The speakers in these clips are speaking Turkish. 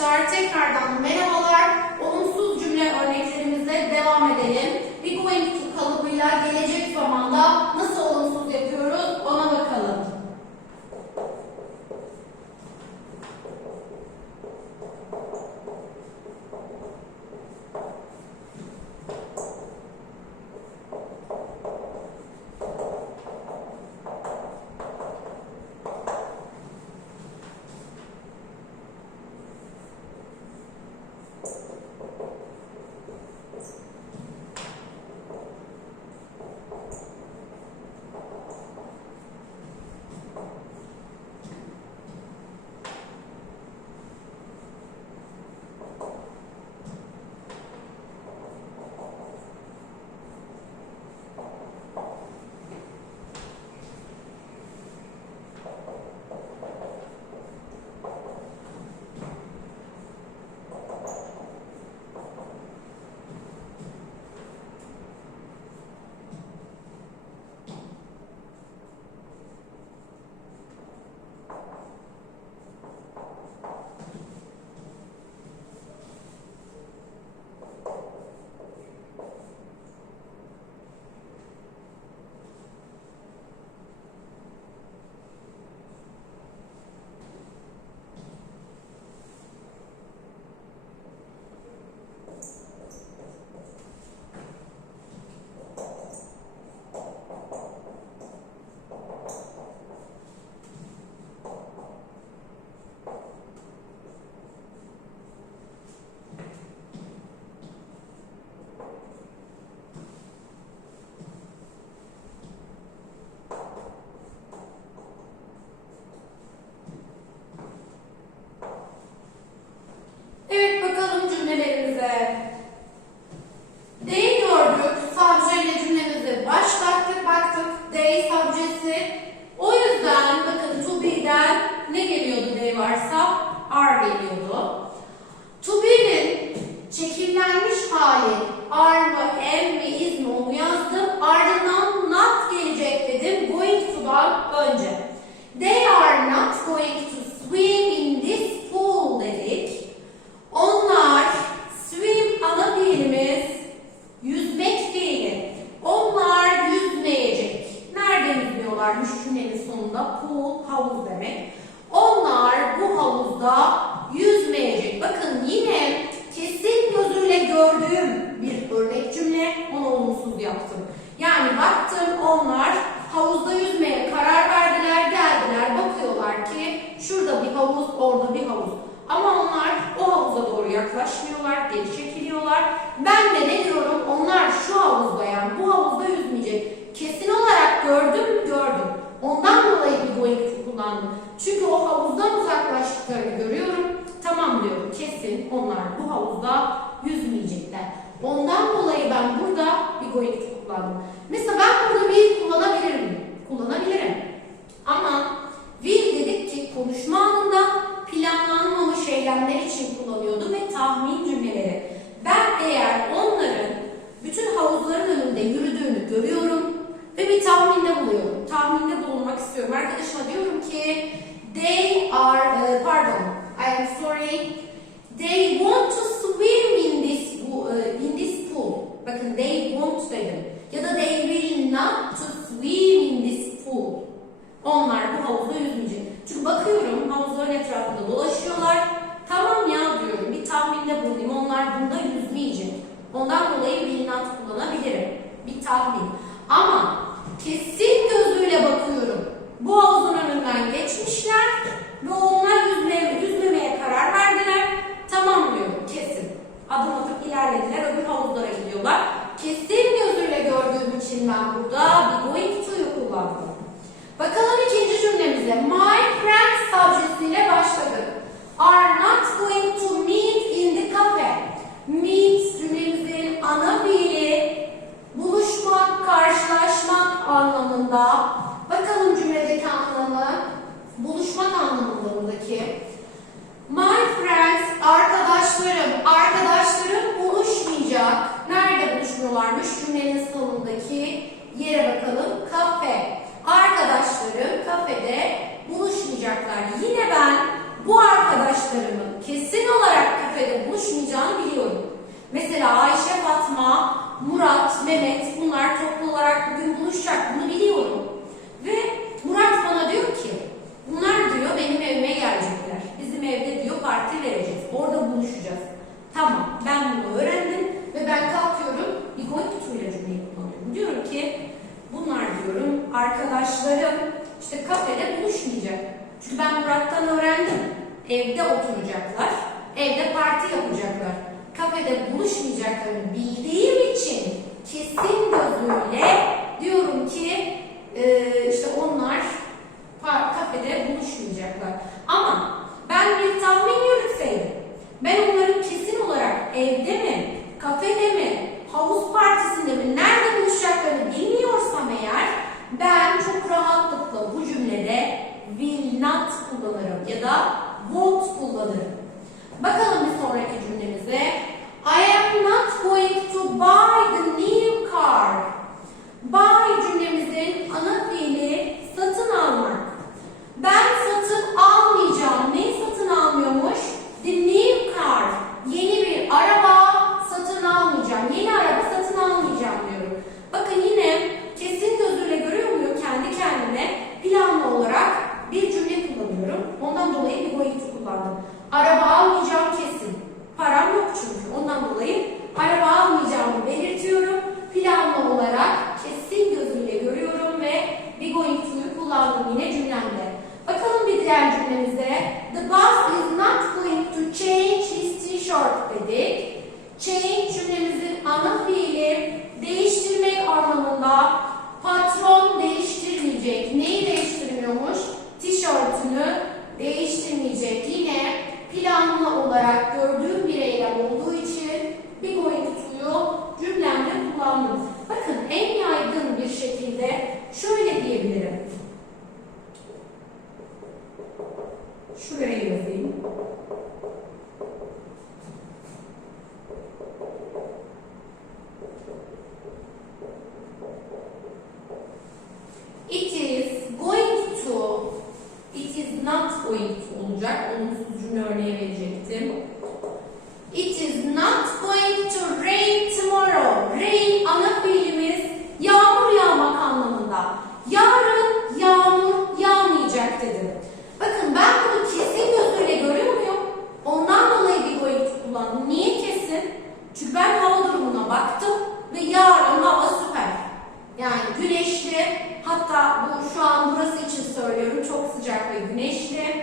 arkadaşlar tekrardan merhabalar. Olumsuz cümle örneklerimize devam edelim. Be going to kalıbıyla gelecek zamanda Pool, havuz demek. Onlar bu havuzda yüzmeyecek. Bakın yine kesin gözüyle gördüğüm bir örnek cümle. Onu olumsuz yaptım. Yani baktım onlar havuzda yüzmeye karar verdiler, geldiler, bakıyorlar ki şurada bir havuz, orada bir havuz. Ama onlar o havuza doğru yaklaşmıyorlar, geri çekiliyorlar. Ben de ne diyorum? Onlar şu havuzda yani bu havuzda yüzmeyecek. Kesin olarak gördüm? Gördüm. Ondan dolayı bir to kullandım. Çünkü o havuzdan uzaklaştıklarını görüyorum. Tamam diyorum kesin onlar bu havuzda yüzmeyecekler. Ondan dolayı ben burada bir to kullandım. Mesela ben burada bir kullanabilirim. Kullanabilirim. Ama will dedik ki konuşma anında planlanmamış eylemler için kullanıyordu ve tahmin cümleleri. Ben eğer onların bütün havuzların önünde yürüdüğünü görüyorum bir tahminde buluyorum. Tahminde bulunmak istiyorum. Arkadaşıma diyorum ki they are, e, pardon, I am sorry, they want to swim in this, e, in this pool. Bakın they want dedim. Ya da they will not to swim in this pool. Onlar bu havuzda yüzmeyecek. Çünkü bakıyorum havuzların etrafında dolaşıyorlar. Tamam ya diyorum bir tahminde bulunayım. Onlar bunda yüzmeyecek. Ondan dolayı will not kullanabilirim. Bir tahmin. Ama kesin gözüyle bakıyorum. Bu havuzun önünden geçmişler ve onlar yüzmeye, yüzmemeye karar verdiler. Tamam diyorum kesin. Adım atıp ilerlediler öbür havuzlara gidiyorlar. Kesin gözüyle gördüğüm için ben burada bir going to'yu kullandım. Bakalım ikinci cümlemize. My friends subjectiyle başladık. Are not going to meet Yeah. going olacak. Olumsuz cümle örneği verecektim. It is not going to rain tomorrow. Rain ana fiilimiz yağmur yağmak anlamında. Yarın yağmur yağmayacak dedim. Bakın ben bunu kesin gözüyle görüyor muyum? Ondan dolayı bir going kullandım. Niye kesin? Çünkü ben hava durumuna baktım ve yarın hava süper. Yani güneşli hatta bu şu an burası için söylüyorum çok sıcak ve güneşli.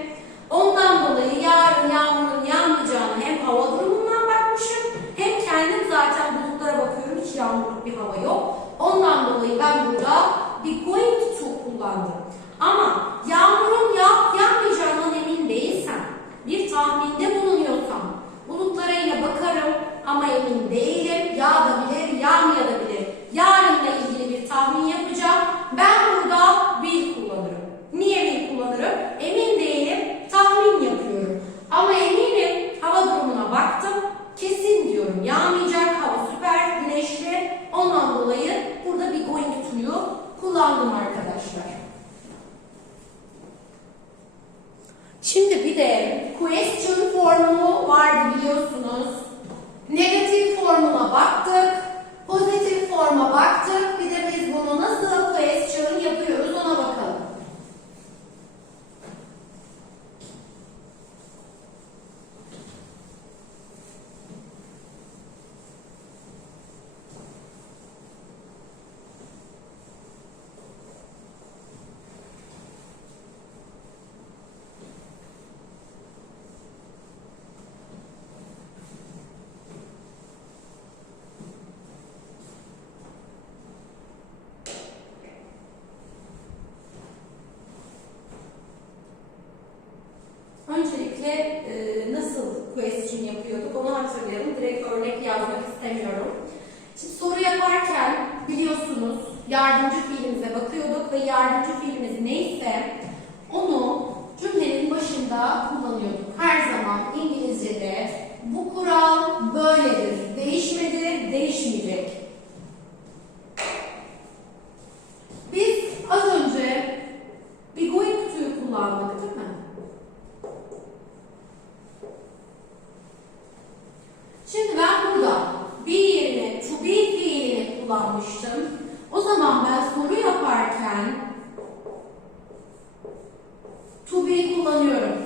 şekilde e, nasıl question yapıyorduk onu hatırlayalım. Direkt örnek yazmak istemiyorum. Şimdi soru yaparken biliyorsunuz yardımcı fiilimize bakıyorduk ve yardımcı fiilimiz neyse onu cümlenin başında kullanıyorduk. Her zaman İngilizce'de bu kural böyledir, değişmedi, değişmeyecek. kullanmıştım. O zaman ben soru yaparken to be kullanıyorum.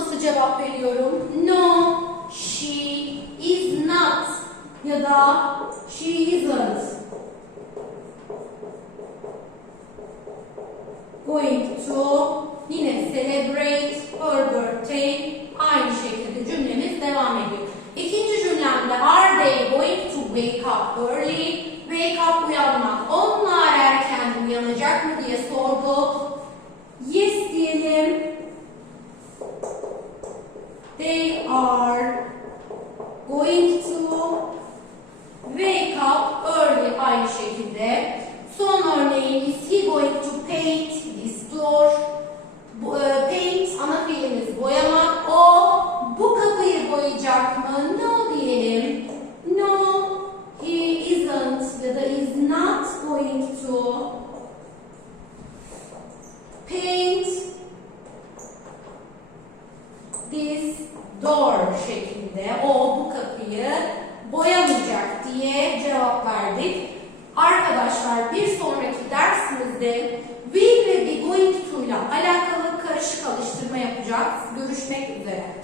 nasıl cevap veriyorum? No, she is not ya da she isn't going to yine celebrate her birthday aynı şekilde cümlemiz devam ediyor. İkinci cümlemde are they going to wake up early? Wake up uyanmak. Onlar erken uyanacak mı diye sordu. going to paint this door şeklinde. O bu kapıyı boyamayacak diye cevap verdik. Arkadaşlar bir sonraki dersimizde will ve be going to ile alakalı karışık alıştırma yapacağız. Görüşmek üzere.